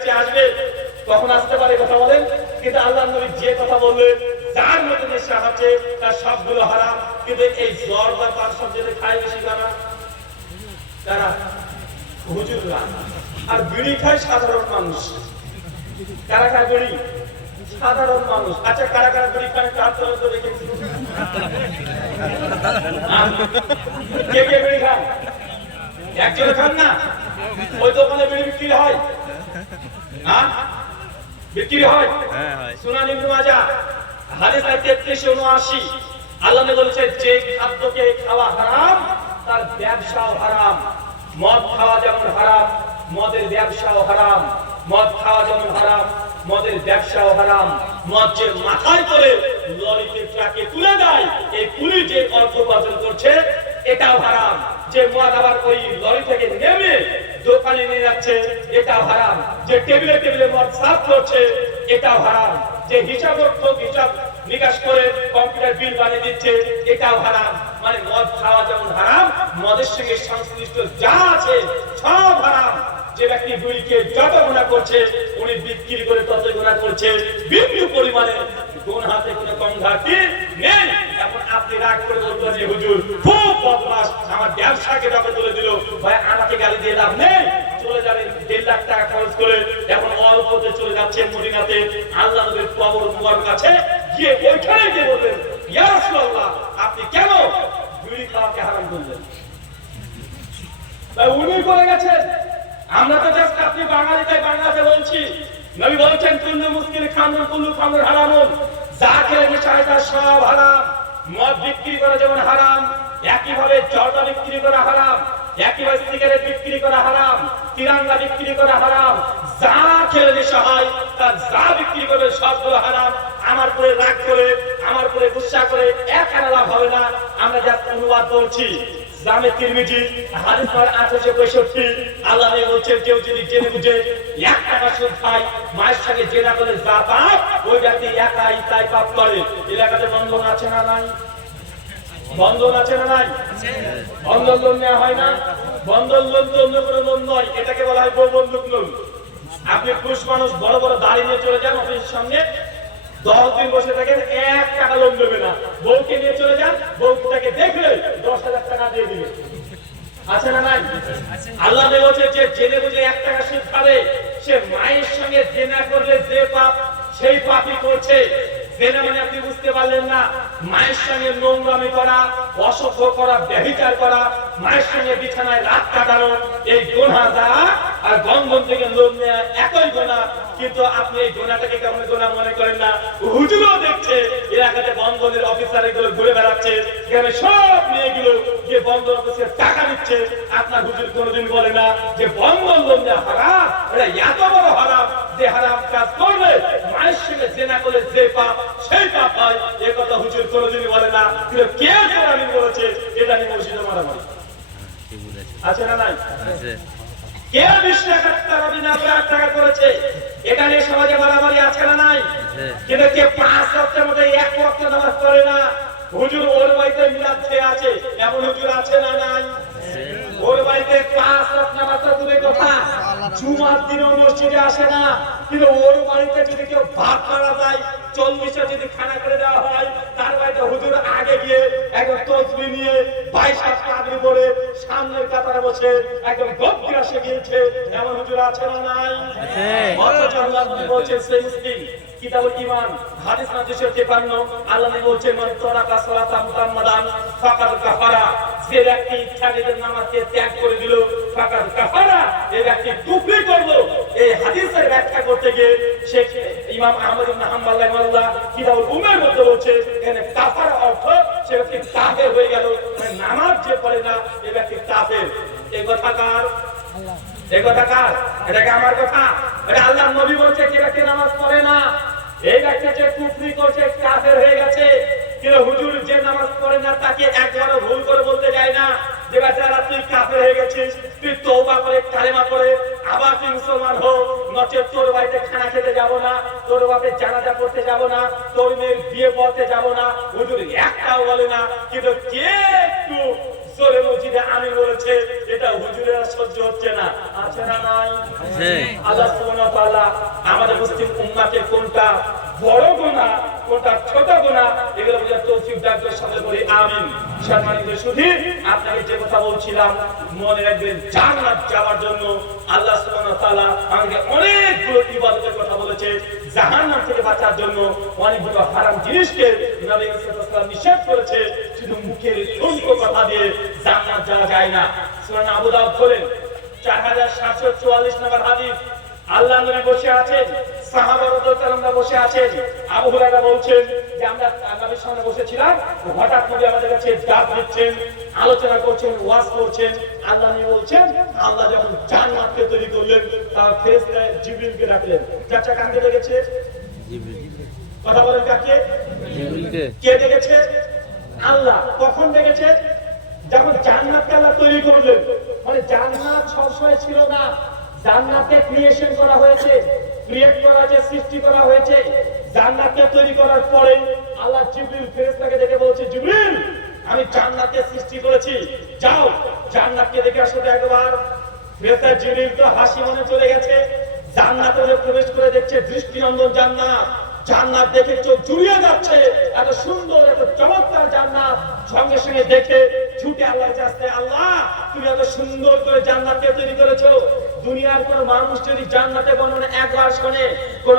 আসবে কখন আসতে পারে কথা বলেন, কিন্তু আল্লাহর নবী যে কথা বললেন যার মধ্যে নেশা আছে তার সবগুলো হারাম। কিন্তু এই জ্বর বা তার সব যেটা খায় বেশি তারা হুজুররা, আর বিড়ি খায় সাধারণ মানুষ। কারা খায় বিড়ি? সাধারণ মানুষ। আচ্ছা কারা কারা বিড়ি খায় তার তরফ দেখেছি কে কে বিড়ি খান? একজন খান না? ওই দোকানে বিড়ি বিক্রি হয়, বিক্রি হয়। সুনান ইবনে মাজাহ হাদিস 3379 আল্লাহ নবী বলেছেন যে খাদ্যকে খাওয়া হারাম তার ব্যবসাও হারাম। মদ খাওয়া যেমন হারাম মদের ব্যবসাও হারাম। মদ খাওয়া যেমন হারাম মদের ব্যবসাও হারাম। মদ যে মাথায় করে লরিতে ট্রাকে তুলে দেয়, এই পুলিশ যে অর্থ উপার্জন করছে এটাও হারাম। যে মদ আবার ওই লরি থেকে নেমে দোকানে নিয়ে যাচ্ছে এটাও হারাম। যে টেবিলে টেবিলে মদ সার্ভ করছে এটাও হারাম। যে হিসাবরক্ষক হিসাব নিকাশ করে কম্পিউটার বিল বানিয়ে দিচ্ছে এটাও হারাম। মানে মদ খাওয়া যেমন হারাম মদের সঙ্গে সংশ্লিষ্ট যা আছে সব হারাম। যে ব্যক্তি বিড়িকে যত গুনাহ করছে উনি বিক্রি করে তত গুনাহ করছে, বিপুল পরিমাণে গুনাহতে কোনো কম ঘাটতি নেই। এখন আপনি রাগ করে বলবেন যে হুজুর খুব বদমাশ, আমার ব্যবসাকে দাবে তুলে দিল, ভাই আমাকে গালি দিয়ে লাভ নেই। চলে যাবেন 1.5 লাখ টাকা খরচ করে, এখন অল্পতে চলে যাচ্ছেন মদিনাতে আল্লাহ নবীর কবর মুবারক আছে, গিয়ে ওইখানে গিয়ে বলবেন ইয়া রাসূলুল্লাহ আপনি কেন বিড়ি খাওয়াকে হারাম করলেন? তাই উনি করে গেছেন। আমরা তো জাস্ট আপনি বাঙালি তাই বাংলাতে বলছি। নবী বলেছেন কুল্লু মুসকির খামরুন কুল্লু খামরুন হারামুন, যা খেলে নেশা হয় তার সব হারাম। মদ বিক্রি করা যেমন হারাম একইভাবে জর্দা বিক্রি করা হারাম, একইভাবে সিগারেট বিক্রি করা হারাম, তিরঙ্গা বিক্রি করা হারাম। যা খেলে নেশা হয় তার যা বিক্রি করবে সবগুলো হারাম। আমার পরে রাগ করে আমার পরে গুসা করে এক আনা লাভ হবে না। আমরা জাস্ট অনুবাদ করছি। জামে তিরমিজি হাদিস নম্বর 865 আল্লাহ বলেছেন কেউ যদি জেনে বুঝে 1 টাকা সুদ খায় মায়ের সঙ্গে জেনা করে যা পাপ ওই ব্যক্তি একাই তাই পাপ করে। এলাকাতে বন্ধন আছে না নাই? বন্ধন আছে না নাই? বন্ধন লোন নেওয়া হয় না? বন্ধন লোন তো অন্য কোনো লোন নয়, এটাকে বলা হয় বউ বন্ধুক লোন। আপনি পুরুষ মানুষ বড় বড় দাড়ি নিয়ে চলে যান অফিসের সামনে, 10 দিন বসে থাকেন, 1 টাকা লোন দেবে না। বউকে নিয়ে চলে যান, বউটাকে দেখলে 10,000 টাকা দিয়ে দিবে। আছে না নাই? আল্লাহ বলেছে যে জেনে বুঝে 1 টাকা সুদ খাবে সে মায়ের সঙ্গে জেনা করলে যে পাপ সেই পাপই করছে। জেনা মানে আপনি বুঝতে পারলেন না, মায়ের সঙ্গে নোংরামি করা, অসভ্য করা, ব্যভিচার করা, মায়ের সঙ্গে বিছানায় রাত কাটানো, এই গুনাহ যা আর বন্ধন থেকে লোন নেওয়া একই গুনাহ। কিন্তু আপনি এই গুনাহটাকে কেমন গুনাহ মনে করেন না? হুজুরও দেখছে এলাকাতে বন্ধনের অফিসার এগুলো ঘুরে বেড়াচ্ছে, এখানে সব মেয়েগুলো যে বন্ধন অফিসে টাকা দিচ্ছে। আপনার হুজুর কোনোদিন বলে না যে বন্ধন লোন নেওয়া হারাম, এটা এত বড় হারাম যে হারাম কাজ করলে মায়ের সঙ্গে জেনা করলে যে পাপ সেই পাপ হয়, এ কথা হুজুর কোনোদিনই বলে না। কিন্তু কে আমি বলেছে এটা নিয়ে মসজিদে মারামারি আছে না নাই? কে 20 টাকা তারাবি না 1 টাকা করেছে এটা নিয়ে সমাজে মারামারি আছে না নাই? কিন্তু কে 5 ওয়াক্তের মধ্যে 1 ওয়াক্ত নামাজ পড়ে না, হুজুর ওর বাড়িতে মিলাদ খেয়ে আছে, এমন হুজুর আছে না নাই? ওর বাড়িতে 5 ওয়াক্ত নামাজ পড়ে কথা জুমার দিনও মসজিদে আসে না, কিন্তু ওর বাড়িতে যদি কেউ ভাত করা যায় 40টা যদি খানা করে দেওয়া হয় তার বাড়িতে হুজুর আগে গিয়ে একদম তসবিহ নিয়ে 22 হাত পাগড়ি পরে সামনের কাতারে বসে একদম গম্ভীর আসে গিয়েছে, এমন হুজুর আছে না নাই? অথচ আল্লাহ বলছেন সেই মুসলিম কিতাবুল ঈমান হাদিস নম্বর 253 আল্লাহ বলছেন মান তারাকা সালাতা মুতাম্মাদান ফাকাদ কাফারা, যে ব্যক্তি ইচ্ছাকৃত নামাজকে ত্যাগ করে দিল ফাকাদ কাফারা, এই ব্যক্তি কুফরি করলো। এই হাদিসের ব্যাখ্যা করতে গিয়ে শেখ ইমাম আহমদ ইবনে হাম্বল রাহিমাহুল্লাহ কিতাবুল উম্মের মধ্যে বলছে এখানে কাফারা অর্থ সে ব্যক্তি কাফের হয়ে গেল, মানে নামাজ যে পড়ে না এই ব্যক্তি কাফের। এই কথা কার? এই কথা কার? এটা কি আমার কথা? এটা আল্লাহর নবী বলছে যে ব্যক্তি নামাজ পড়ে না এই ব্যক্তি যে কুফরি করছে কাফের হয়ে গেছে। কিন্তু হুজুর যে নামাজ পড়ে না তাকে একবারও ভুল করে বলতে যায় না যে বেচারা তুই কাফের হয়ে গেছিস, তুই তওবা করে কালেমা পড়ে আবার তুই মুসলমান হো, নচেত তোর বাড়িতে খানা খেতে যাব না, তোর বাপের জানাজা পড়তে যাব না, তোর মেয়ের বিয়ে পড়তে যাব না। হুজুর একটাও বলে না। কিন্তু কে একটু চলে মসজিদে আমিন বলেছে, এটা হুজুরের আর সহ্য হচ্ছে না, আছে না নাই? আল্লাহ সুবহানাহু ওয়া তাআলা আমাদের মুসলিম উম্মাহকে কোনটা বড় গুনাহ কোনটা ছোট গুনাহ এগুলো বোঝার তৌফিক দান করে সকলে বলি আমিন। সম্মানিত সুধী, আপনাকে যে কথা বলছিলাম মনে রাখবেন, জান্নাত যাওয়ার জন্য আল্লাহ সুবহানাহু ওয়া তাআলা আমাদেরকে অনেকগুলো ইবাদতের কথা বলেছে। জাহান্নাম থেকে বাঁচার জন্য অনেকগুলো হারাম জিনিসকে নবী সাল্লাল্লাহু আলাইহি ওয়াসাল্লাম নিষেধ করেছে। শুধু মুখের ঠুনকো কথা দিয়ে জান্নাত যাওয়া যায় না। সুনান আবু দাউদ বলেন 4744 নম্বর হাদিস, আল্লাহর নবী বসে আছেন, সাহাবা রাদিয়াল্লাহু বসে আছেন। আবু হুরায়রা বলছেন যে আমরা নবীর সামনে বসেছিলাম, হঠাৎ নবী আমাদের কাছে ডাক দিচ্ছেন, আলোচনা করছেন, ওয়াজ করছেন। আল্লাহ নবী বলছেন, আল্লাহ যখন জান্নাতকে তৈরি করলেন তার ফেরেশতা জিবরিলকে ডাকলেন। চাচা কাকে ডেকেছে? জিবরিল। কথা বলেন কাকে? জিবরিলকে। কে ডেকেছে? আল্লাহ। কখন ডেকেছে? যখন জান্নাতকে আল্লাহ তৈরি করলেন। মানে জান্নাত সবসময় ছিল না, জান্নাতকে ক্রিয়েশন করা হয়েছে, ক্রিয়েট করা হয়েছে, সৃষ্টি করা হয়েছে। জান্নাতকে তৈরি করার পরে আল্লাহ জিবরিল ফেরেশতাকে ডেকে বলছে, জিবরিল আমি জান্নাতকে সৃষ্টি করেছি, যাও জান্নাতকে দেখে আসো একবার। ফেরেশতা জিবরিল তো হাসি মনে চলে গেছে, জান্নাতে প্রবেশ করে দেখছে দৃষ্টিনন্দন জান্নাত। জান্নাত দেখে চোখ জুড়িয়ে যাচ্ছে, এত সুন্দর এত চমৎকার জান্নাত। সঙ্গে সঙ্গে দেখে ছুটে আল্লাহর কাছে, আল্লাহ তুমি এত সুন্দর করে জান্নাতকে তৈরি করেছো, দুনিয়ার কোন মানুষ যদি জান্নাতের বর্ণনা একবার শোনে, কোন